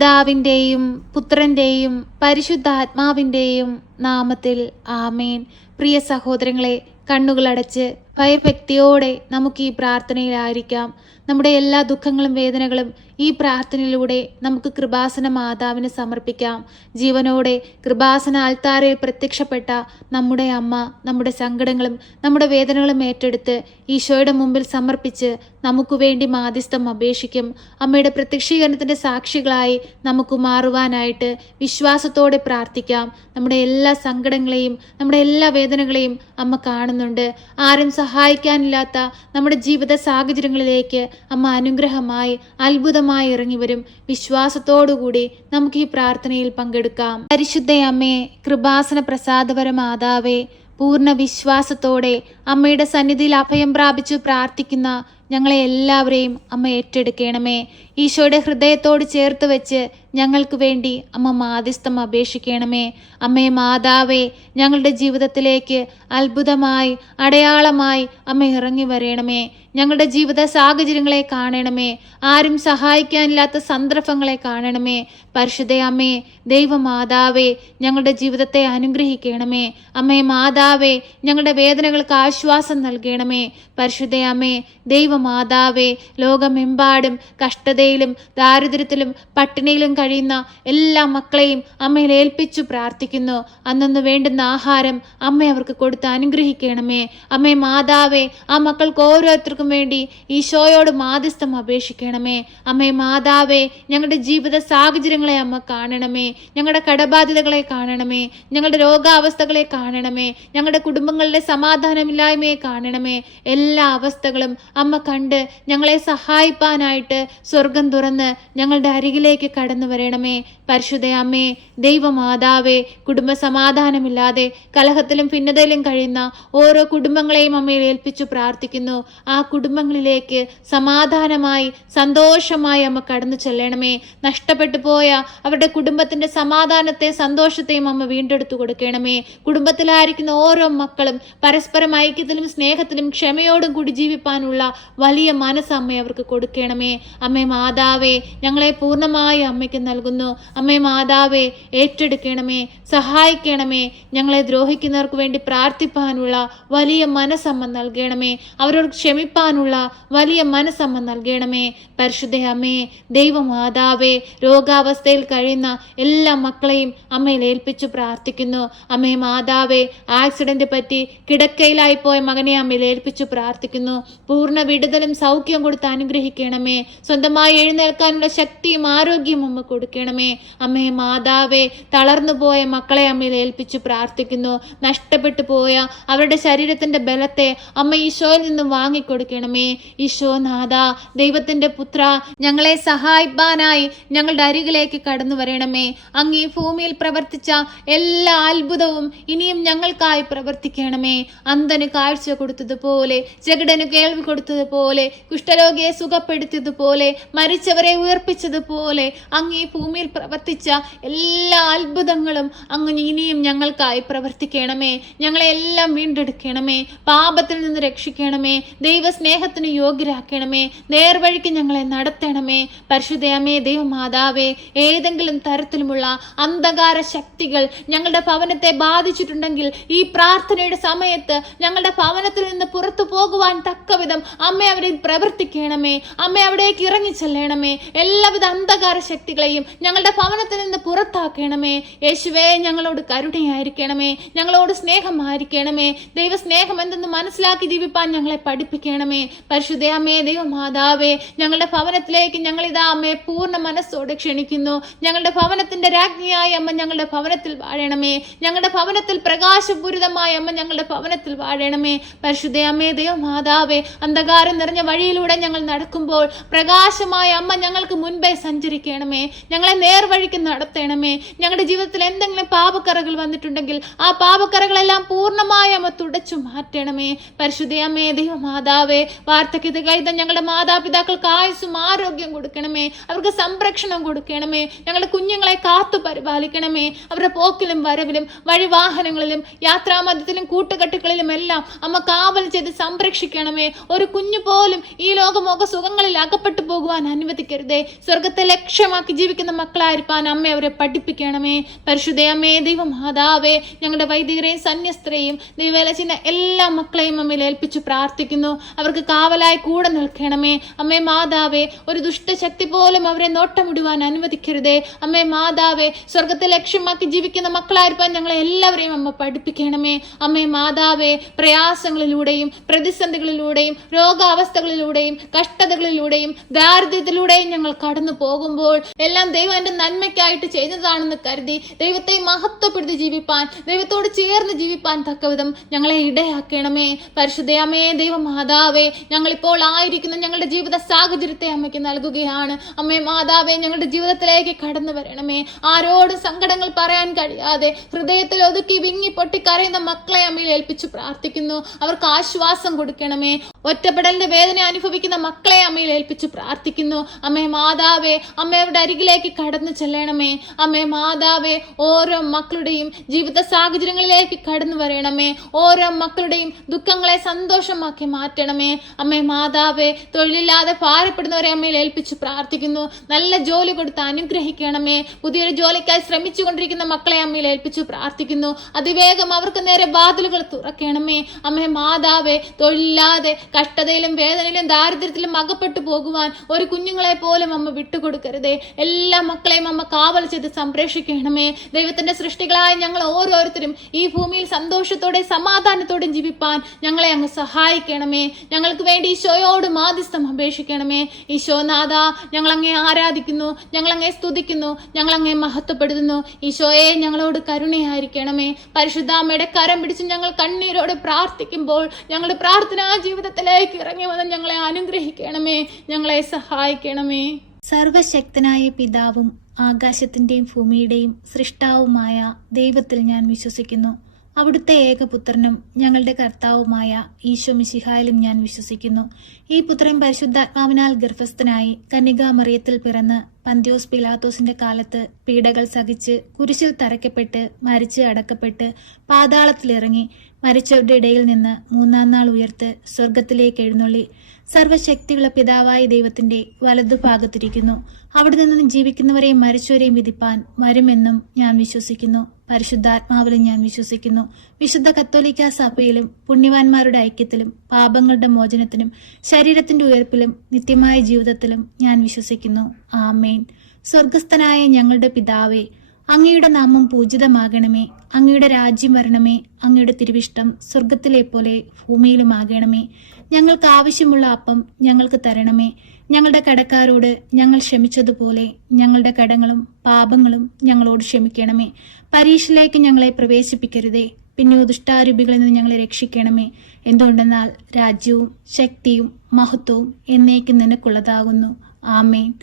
പിതാവിൻ്റെയും പുത്രൻ്റെയും പരിശുദ്ധാത്മാവിൻ്റെയും നാമത്തിൽ ആമേൻ. പ്രിയ സഹോദരങ്ങളെ, കണ്ണുകളടച്ച് ഭയഭക്തിയോടെ നമുക്ക് ഈ പ്രാർത്ഥനയിലായിരിക്കാം. നമ്മുടെ എല്ലാ ദുഃഖങ്ങളും വേദനകളും ഈ പ്രാർത്ഥനയിലൂടെ നമുക്ക് കൃപാസന മാതാവിന് സമർപ്പിക്കാം. ജീവനോടെ കൃപാസന ആൽത്താരയിൽ പ്രത്യക്ഷപ്പെട്ട നമ്മുടെ അമ്മ നമ്മുടെ സങ്കടങ്ങളും നമ്മുടെ വേദനകളും ഏറ്റെടുത്ത് ഈശോയുടെ മുമ്പിൽ സമർപ്പിച്ച് നമുക്ക് വേണ്ടി മാധ്യസ്ഥം അപേക്ഷിക്കും. അമ്മയുടെ പ്രത്യക്ഷീകരണത്തിൻ്റെ സാക്ഷികളായി നമുക്ക് മാറുവാനായിട്ട് വിശ്വാസത്തോടെ പ്രാർത്ഥിക്കാം. നമ്മുടെ എല്ലാ സങ്കടങ്ങളെയും നമ്മുടെ എല്ലാ വേദനകളെയും അമ്മ കാണുന്നുണ്ട്. ആരും സഹായിക്കാനില്ലാത്ത നമ്മുടെ ജീവിത സാഹചര്യങ്ങളിലേക്ക് അമ്മ അനുഗ്രഹമായി അത്ഭുതമായി ഇറങ്ങി വരും. വിശ്വാസത്തോടുകൂടി നമുക്ക് ഈ പ്രാർത്ഥനയിൽ പങ്കെടുക്കാം. പരിശുദ്ധ അമ്മേ, കൃപാസന പ്രസാദപര മാതാവേ, പൂർണ്ണ വിശ്വാസത്തോടെ അമ്മയുടെ സന്നിധിയിൽ അഭയം പ്രാപിച്ചു പ്രാർത്ഥിക്കുന്ന ഞങ്ങളെ എല്ലാവരെയും അമ്മ ഏറ്റെടുക്കണമേ. ഈശോയുടെ ഹൃദയത്തോട് ചേർത്ത് വെച്ച് ഞങ്ങൾക്ക് വേണ്ടി അമ്മ മാധ്യസ്ഥം അപേക്ഷിക്കണമേ. അമ്മേ മാതാവേ, ഞങ്ങളുടെ ജീവിതത്തിലേക്ക് അത്ഭുതമായി അടയാളമായി അമ്മ ഇറങ്ങി വരണമേ. ഞങ്ങളുടെ ജീവിത സാഹചര്യങ്ങളെ കാണണമേ. ആരും സഹായിക്കാനില്ലാത്ത സന്ദർഭങ്ങളെ കാണണമേ. പരിശുദ്ധ അമ്മേ, ദൈവമാതാവേ, ഞങ്ങളുടെ ജീവിതത്തെ അനുഗ്രഹിക്കണമേ. അമ്മേ മാതാവേ, ഞങ്ങളുടെ വേദനകൾക്ക് ആശ്വാസം നൽകണമേ. പരിശുദ്ധ അമ്മേ, ദൈവമാതാവേ, ലോകമെമ്പാടും കഷ്ടതയിലും ദാരിദ്ര്യത്തിലും പട്ടിണിയിലും കഴിയുന്ന എല്ലാ മക്കളെയും അമ്മയിൽ ഏൽപ്പിച്ചു പ്രാർത്ഥിക്കുന്നു. അന്നു വേണ്ടുന്ന ആഹാരം അമ്മ അവർക്ക് കൊടുത്ത് അനുഗ്രഹിക്കണമേ. അമ്മേ മാതാവേ, ആ മക്കൾക്ക് ഓരോരുത്തർക്കും വേണ്ടി ഈശോയോട് മാധ്യസ്ഥം അപേക്ഷിക്കണമേ. അമ്മേ മാതാവേ, ഞങ്ങളുടെ ജീവിത സാഹചര്യങ്ങളെ അമ്മ കാണണമേ. ഞങ്ങളുടെ കടബാധ്യതകളെ കാണണമേ. ഞങ്ങളുടെ രോഗാവസ്ഥകളെ കാണണമേ. ഞങ്ങളുടെ കുടുംബങ്ങളിലെ സമാധാനമില്ലായ്മയെ കാണണമേ. എല്ലാ അവസ്ഥകളും അമ്മ കണ്ട് ഞങ്ങളെ സഹായിപ്പാനായിട്ട് സ്വർഗം തുറന്ന് ഞങ്ങളുടെ അരികിലേക്ക് കടന്നു വരണമേ. പരിശുദ്ധ അമ്മേ, ദൈവമാതാവേ, കുടുംബ സമാധാനമില്ലാതെ കലഹത്തിലും ഭിന്നതയിലും കഴിയുന്ന ഓരോ കുടുംബങ്ങളെയും അമ്മയിൽ ഏൽപ്പിച്ചു പ്രാർത്ഥിക്കുന്നു. ആ കുടുംബങ്ങളിലേക്ക് സമാധാനമായി സന്തോഷമായി അമ്മ കടന്നു ചെല്ലണമേ. നഷ്ടപ്പെട്ടു പോയ അവരുടെ കുടുംബത്തിന്റെ സമാധാനത്തെ സന്തോഷത്തെയും അമ്മ വീണ്ടെടുത്തു കൊടുക്കണമേ. കുടുംബത്തിലായിരിക്കുന്ന ഓരോ മക്കളും പരസ്പരം ഐക്യത്തിലും സ്നേഹത്തിലും ക്ഷമയോടും കൂടി ജീവിപ്പാനുള്ള വലിയ മനസ്സ് അമ്മ അവർക്ക് കൊടുക്കണമേ. അമ്മേ മാതാവേ, ഞങ്ങളെ പൂർണ്ണമായി അമ്മയ്ക്ക് നൽകുന്നു. അമ്മേ മാതാവേ, ഏറ്റെടുക്കണമേ, സഹായിക്കണമേ. ഞങ്ങളെ ദ്രോഹിക്കുന്നവർക്ക് വേണ്ടി പ്രാർത്ഥിപ്പാനുള്ള വലിയ മനസ്സമ്മ നൽകണമേ. അവരോട് ക്ഷമിപ്പാനുള്ള വലിയ മനസ്സമ്മ നൽകണമേ. പരിശുദ്ധ അമ്മേ, ദൈവമാതാവേ, രോഗാവസ്ഥയിൽ കഴിയുന്ന എല്ലാ മക്കളെയും അമ്മയിൽ ഏൽപ്പിച്ചു പ്രാർത്ഥിക്കുന്നു. അമ്മേ മാതാവേ, ആക്സിഡന്റ് പറ്റി കിടക്കയിലായി പോയ മകനെ അമ്മയിൽ ഏൽപ്പിച്ചു പ്രാർത്ഥിക്കുന്നു. പൂർണ്ണ വിടുതലും സൗഖ്യം കൊടുത്ത് അനുഗ്രഹിക്കണമേ. സ്വന്തമായി എഴുന്നേൽക്കാനുള്ള ശക്തിയും ആരോഗ്യവും അമ്മ കൊടുക്കണമേ. അമ്മേ മാതാവേ, തളർന്നു പോയ മക്കളെ അമ്മയിൽ ഏൽപ്പിച്ചു പ്രാർത്ഥിക്കുന്നു. നഷ്ടപ്പെട്ടു പോയ അവരുടെ ശരീരത്തിന്റെ ബലത്തെ അമ്മ ഈശോയിൽ നിന്നും വാങ്ങിക്കൊടുക്കണമേ. ഈശോനാഥ, ദൈവത്തിന്റെ പുത്ര, ഞങ്ങളെ സഹായിപ്പാനായി ഞങ്ങളുടെ അരികിലേക്ക് കടന്നു വരണമേ. അങ്ങ് ഈ ഭൂമിയിൽ പ്രവർത്തിച്ച എല്ലാ അത്ഭുതവും ഇനിയും ഞങ്ങൾക്കായി പ്രവർത്തിക്കണമേ. അന്ധന് കാഴ്ച കൊടുത്തതുപോലെ, ചെകിടന് കേൾവി കൊടുത്തതുപോലെ, കുഷ്ഠരോഗിയെ സുഖപ്പെടുത്തിയതുപോലെ, മരിച്ചവരെ ഉയർപ്പിച്ചതുപോലെ അങ്ങ് ഈ ഭൂമിയിൽ പ്രവർത്തിച്ച എല്ലാ അത്ഭുതങ്ങളും അങ്ങ് ഇനിയും ഞങ്ങൾക്കായി പ്രവർത്തിക്കണമേ. ഞങ്ങളെ എല്ലാം വീണ്ടെടുക്കണമേ. പാപത്തിൽ നിന്ന് രക്ഷിക്കണമേ. ദൈവസ്നേഹത്തിന് യോഗ്യരാക്കണമേ. നേർവഴിക്ക് ഞങ്ങളെ നടത്തണമേ. പരിശുദ്ധയമേ, ദൈവമാതാവേ, ഏതെങ്കിലും തരത്തിലുമുള്ള അന്ധകാര ശക്തികൾ ഞങ്ങളുടെ ഭവനത്തെ ബാധിച്ചിട്ടുണ്ടെങ്കിൽ ഈ പ്രാർത്ഥനയുടെ സമയത്ത് ഞങ്ങളുടെ ഭവനത്തിൽ നിന്ന് പുറത്തു പോകുവാൻ തക്കവിധം അമ്മ അവിടെ പ്രവർത്തിക്കണമേ. അമ്മ അവിടേക്ക് ഇറങ്ങി ചെല്ലണമേ. എല്ലാവിധ അന്ധകാര ശക്തികളെയും ഞങ്ങളുടെ ഭവനത്തിൽ നിന്ന് പുറത്താക്കണമേ. യേശുവേ, ഞങ്ങളോട് കരുണയായിരിക്കണമേ. ഞങ്ങളോട് സ്നേഹമായിരിക്കണമേ. ദൈവസ്നേഹം എന്തെന്ന് മനസ്സിലാക്കി ജീവിപ്പാൻ ഞങ്ങളെ പഠിപ്പിക്കണമേ. പരിശുദ്ധ അമ്മേ, ദൈവമാതാവേ, ഞങ്ങളുടെ ഭവനത്തിലേക്ക് ഞങ്ങളിതാ അമ്മയെ പൂർണ്ണ മനസ്സോടെ ക്ഷണിക്കുന്നു. ഞങ്ങളുടെ ഭവനത്തിന്റെ രാജ്ഞിയായ അമ്മ ഞങ്ങളുടെ ഭവനത്തിൽ വാഴണമേ. ഞങ്ങളുടെ ഭവനത്തിൽ പ്രകാശപൂരിതമായ അമ്മ ഞങ്ങളുടെ ഭവനത്തിൽ വാഴണമേ. പരിശുദ്ധ അമ്മേ, ദൈവമാതാവേ, അന്ധകാരം നിറഞ്ഞ വഴിയിലൂടെ ഞങ്ങൾ നടക്കുമ്പോൾ പ്രകാശമായ അമ്മ ഞങ്ങൾക്ക് മുൻപേ സഞ്ചരിക്കണമേ. ഞങ്ങളെ നേർവഴിക്ക് നടത്തണമേ. ഞങ്ങളുടെ ജീവിതത്തിൽ എന്തെങ്കിലും പാപക്കറകൾ വന്നിട്ടുണ്ടെങ്കിൽ ആ പാപക്കറകളെല്ലാം പൂർണ്ണമായ അമ്മ തുടച്ചു മാറ്റണമേ. പരിശുദ്ധ അമ്മേ, ദൈവമാതാവേ, വാർദ്ധക്യത കൈത ഞങ്ങളുടെ മാതാപിതാക്കൾക്ക് ആയുസ്സും ആരോഗ്യം കൊടുക്കണമേ. അവർക്ക് സംരക്ഷണം കൊടുക്കണമേ. ഞങ്ങളുടെ കുഞ്ഞുങ്ങളെ കാത്തു പരിപാലിക്കണമേ. അവരുടെ പോക്കിലും വരവിലും വഴിവാഹനങ്ങളിലും യാത്രാമധ്യത്തിലും കൂട്ടുകെട്ടുകളിലും എല്ലാം അമ്മ കാവൽ ചെയ്ത് സംരക്ഷിക്കണമേ. ഒരു കുഞ്ഞു മിനിറ്റിന് പോലും ഈ ലോകമോക സുഖങ്ങളിൽ അകപ്പെട്ടു പോകുവാൻ അനുവദിക്കരുതേ. സ്വർഗത്തെ ലക്ഷ്യമാക്കി ജീവിക്കുന്ന മക്കളായിരിക്കാൻ അമ്മ അവരെ പഠിപ്പിക്കണമേ. പരിശുദ്ധ അമ്മേ, ദൈവമാതാവേ, ഞങ്ങളുടെ വൈദികരെയും സന്യസ്തരെയും ദൈവവേല ചെയ്യുന്ന എല്ലാ മക്കളെയും അമ്മയിൽ ഏൽപ്പിച്ചു പ്രാർത്ഥിക്കുന്നു. അവർക്ക് കാവലായി കൂടെ നിൽക്കണമേ. അമ്മേ മാതാവേ, ഒരു ദുഷ്ടശക്തി പോലും അവരെ നോട്ടമിടുവാൻ അനുവദിക്കരുതേ. അമ്മേ മാതാവേ, സ്വർഗത്തെ ലക്ഷ്യമാക്കി ജീവിക്കുന്ന മക്കളായിരിക്കാൻ ഞങ്ങളെ എല്ലാവരെയും അമ്മ പഠിപ്പിക്കണമേ. അമ്മേ മാതാവേ, പ്രയാസങ്ങളിലൂടെയും പ്രതിസന്ധികളിലൂടെയും രോഗാവസ്ഥകളിലൂടെയും കഷ്ടതകളിലൂടെയും ദാരിദ്ര്യത്തിലൂടെയും ഞങ്ങൾ കടന്നു പോകുമ്പോൾ എല്ലാം ദൈവം എൻ്റെ നന്മയ്ക്കായിട്ട് ചെയ്തതാണെന്ന് കരുതി ദൈവത്തെ മഹത്വപ്പെടുത്തി ജീവിപ്പാൻ, ദൈവത്തോട് ചേർന്ന് ജീവിപ്പാൻ തക്കവിധം ഞങ്ങളെ ഇടയാക്കണമേ. പരിശുദ്ധയമ്മേ, ദൈവമാതാവേ, ഞങ്ങളിപ്പോൾ ആയിരിക്കുന്ന ഞങ്ങളുടെ ജീവിത സാഹചര്യത്തെ അമ്മയ്ക്ക് നൽകുകയാണ്. അമ്മേ മാതാവേ, ഞങ്ങളുടെ ജീവിതത്തിലേക്ക് കടന്നു വരണമേ. ആരോടും സങ്കടങ്ങൾ പറയാൻ കഴിയാതെ ഹൃദയത്തിൽ ഒതുക്കി വിങ്ങി പൊട്ടി കരയുന്ന മക്കളെ അമ്മയിൽ ഏൽപ്പിച്ചു പ്രാർത്ഥിക്കുന്നു. അവർക്ക് ആശ്വാസം കൊടുക്കണമേ. ഒറ്റപ്പെടലിന്റെ വേദന അനുഭവിക്കുന്ന മക്കളെ അമ്മയിൽ ഏൽപ്പിച്ചു പ്രാർത്ഥിക്കുന്നു. അമ്മേ മാതാവേ, അമ്മയുടെ അരികിലേക്ക് കടന്നു ചെല്ലണമേ. അമ്മേ മാതാവേ, ഓരോ മക്കളുടെയും ജീവിത സാഹചര്യങ്ങളിലേക്ക് കടന്നു വരണമേ. ഓരോ മക്കളുടെയും ദുഃഖങ്ങളെ സന്തോഷമാക്കി മാറ്റണമേ. അമ്മേ മാതാവേ, തൊഴിലില്ലാതെ ഭാരപ്പെടുന്നവരെ അമ്മയിൽ ഏൽപ്പിച്ചു പ്രാർത്ഥിക്കുന്നു. നല്ല ജോലി കൊടുത്ത് അനുഗ്രഹിക്കണമേ. പുതിയൊരു ജോലിക്കായി ശ്രമിച്ചു കൊണ്ടിരിക്കുന്ന മക്കളെ അമ്മയിൽ ഏൽപ്പിച്ചു പ്രാർത്ഥിക്കുന്നു. അതിവേഗം അവർക്ക് നേരെ വാതിലുകൾ തുറക്കണമേ. അമ്മേ മാതാവേ, തൊഴിലില്ലാതെ കഷ്ടതയിലും വേദനയിലും ദാരിദ്ര്യത്തിലും അകപ്പെട്ടു പോകുവാൻ ഒരു കുഞ്ഞുങ്ങളെ പോലും അമ്മ വിട്ടുകൊടുക്കരുതേ. എല്ലാ മക്കളെയും അമ്മ കാവൽ ചെയ്ത് സംരക്ഷിക്കണമേ. ദൈവത്തിന്റെ സൃഷ്ടികളായ ഞങ്ങൾ ഓരോരുത്തരും ഈ ഭൂമിയിൽ സന്തോഷത്തോടെ സമാധാനത്തോടെ ജീവിപ്പാൻ ഞങ്ങളെ അങ്ങ് സഹായിക്കണമേ. ഞങ്ങൾക്ക് വേണ്ടി ഈശോയോട് മാധ്യസ്ഥം അപേക്ഷിക്കണമേ. ഈശോനാഥ, ഞങ്ങളങ്ങേ ആരാധിക്കുന്നു, ഞങ്ങളങ്ങേ സ്തുതിക്കുന്നു, ഞങ്ങളങ്ങേ മഹത്വപ്പെടുത്തുന്നു. ഈശോയെ, ഞങ്ങളോട് കരുണയായിരിക്കണമേ. പരിശുദ്ധ അമ്മയുടെ കരം പിടിച്ച് ഞങ്ങൾ കണ്ണീരോട് പ്രാർത്ഥിക്കുമ്പോൾ ഞങ്ങളുടെ പ്രാർത്ഥനാ ജീവിതത്തിലേക്ക് ഇറങ്ങി വന്ന് ഞങ്ങളെ അനുഗ്രഹിക്കണമേ, ഞങ്ങളെ സഹായിക്കണമേ. സർവശക്തനായ പിതാവും ആകാശത്തിന്റെയും ഭൂമിയുടെയും സൃഷ്ടാവുമായ ദൈവത്തിൽ ഞാൻ വിശ്വസിക്കുന്നു. അവിടുത്തെ ഏകപുത്രനും ഞങ്ങളുടെ കർത്താവുമായ ഈശോ മിശിഹായിലും ഞാൻ വിശ്വസിക്കുന്നു. ഈ പുത്രൻ പരിശുദ്ധാത്മാവിനാൽ ഗർഭസ്ഥനായി കന്യകാമറിയത്തിൽ പിറന്ന് പന്ത്യോസ് പിലാത്തോസിന്റെ കാലത്ത് പീഡകൾ സഹിച്ച് കുരിശിൽ തറയ്ക്കപ്പെട്ട് മരിച്ച് അടക്കപ്പെട്ട് പാതാളത്തിലിറങ്ങി മരിച്ചവരുടെ ഇടയിൽ നിന്ന് മൂന്നാം നാൾ ഉയർത്ത് സ്വർഗത്തിലേക്ക് എഴുന്നള്ളി സർവശക്തിയുള്ള പിതാവായ ദൈവത്തിന്റെ വലതുഭാഗത്തിരിക്കുന്നു. അവിടെ നിന്നും ജീവിക്കുന്നവരെയും മരിച്ചവരെയും വിധിപ്പാൻ വരുമെന്നും ഞാൻ വിശ്വസിക്കുന്നു. പരിശുദ്ധാത്മാവിലും ഞാൻ വിശ്വസിക്കുന്നു. വിശുദ്ധ കത്തോലിക്കാ സഭയിലും പുണ്യവാന്മാരുടെ ഐക്യത്തിലും പാപങ്ങളുടെ മോചനത്തിനും ശരീരത്തിന്റെ ഉയർപ്പിലും നിത്യമായ ജീവിതത്തിലും ഞാൻ വിശ്വസിക്കുന്നു. ആമേൻ. സ്വർഗസ്ഥനായ ഞങ്ങളുടെ പിതാവേ, അങ്ങയുടെ നാമം പൂജിതമാകണമേ. അങ്ങയുടെ രാജ്യം വരണമേ. അങ്ങയുടെ തിരുവിഷ്ടം സ്വർഗത്തിലെ പോലെ ഭൂമിയിലുമാകണമേ. ഞങ്ങൾക്ക് ആവശ്യമുള്ള അപ്പം ഞങ്ങൾക്ക് തരണമേ. ഞങ്ങളുടെ കടക്കാരോട് ഞങ്ങൾ ക്ഷമിച്ചതുപോലെ ഞങ്ങളുടെ കടങ്ങളും പാപങ്ങളും ഞങ്ങളോട് ക്ഷമിക്കണമേ. പരീക്ഷയിലേക്ക് ഞങ്ങളെ പ്രവേശിപ്പിക്കരുതേ, പിന്നെ ദുഷ്ടാരൂപികളിൽ നിന്ന് ഞങ്ങളെ രക്ഷിക്കണമേ. എന്തുകൊണ്ടെന്നാൽ രാജ്യവും ശക്തിയും മഹത്വവും എന്നേക്കും നിനക്കുള്ളതാകുന്നു. ആമേൻ.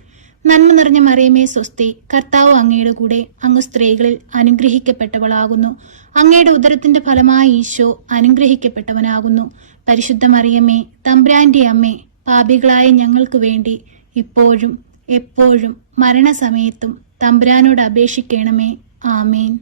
നന്മ നിറഞ്ഞ മറിയമേ സ്വസ്തി, കർത്താവ് അങ്ങയുടെ കൂടെ, അങ്ങ് സ്ത്രീകളിൽ അനുഗ്രഹിക്കപ്പെട്ടവളാകുന്നു. അങ്ങയുടെ ഉദരത്തിന്റെ ഫലമായി ഈശോ അനുഗ്രഹിക്കപ്പെട്ടവനാകുന്നു. പരിശുദ്ധ മറിയമേ, തമ്പുരാന്റെ അമ്മേ, പാപികളായ ഞങ്ങൾക്ക് വേണ്ടി ഇപ്പോഴും എപ്പോഴും മരണസമയത്തും തമ്പുരാനോട് അപേക്ഷിക്കണമേ. ആമേൻ.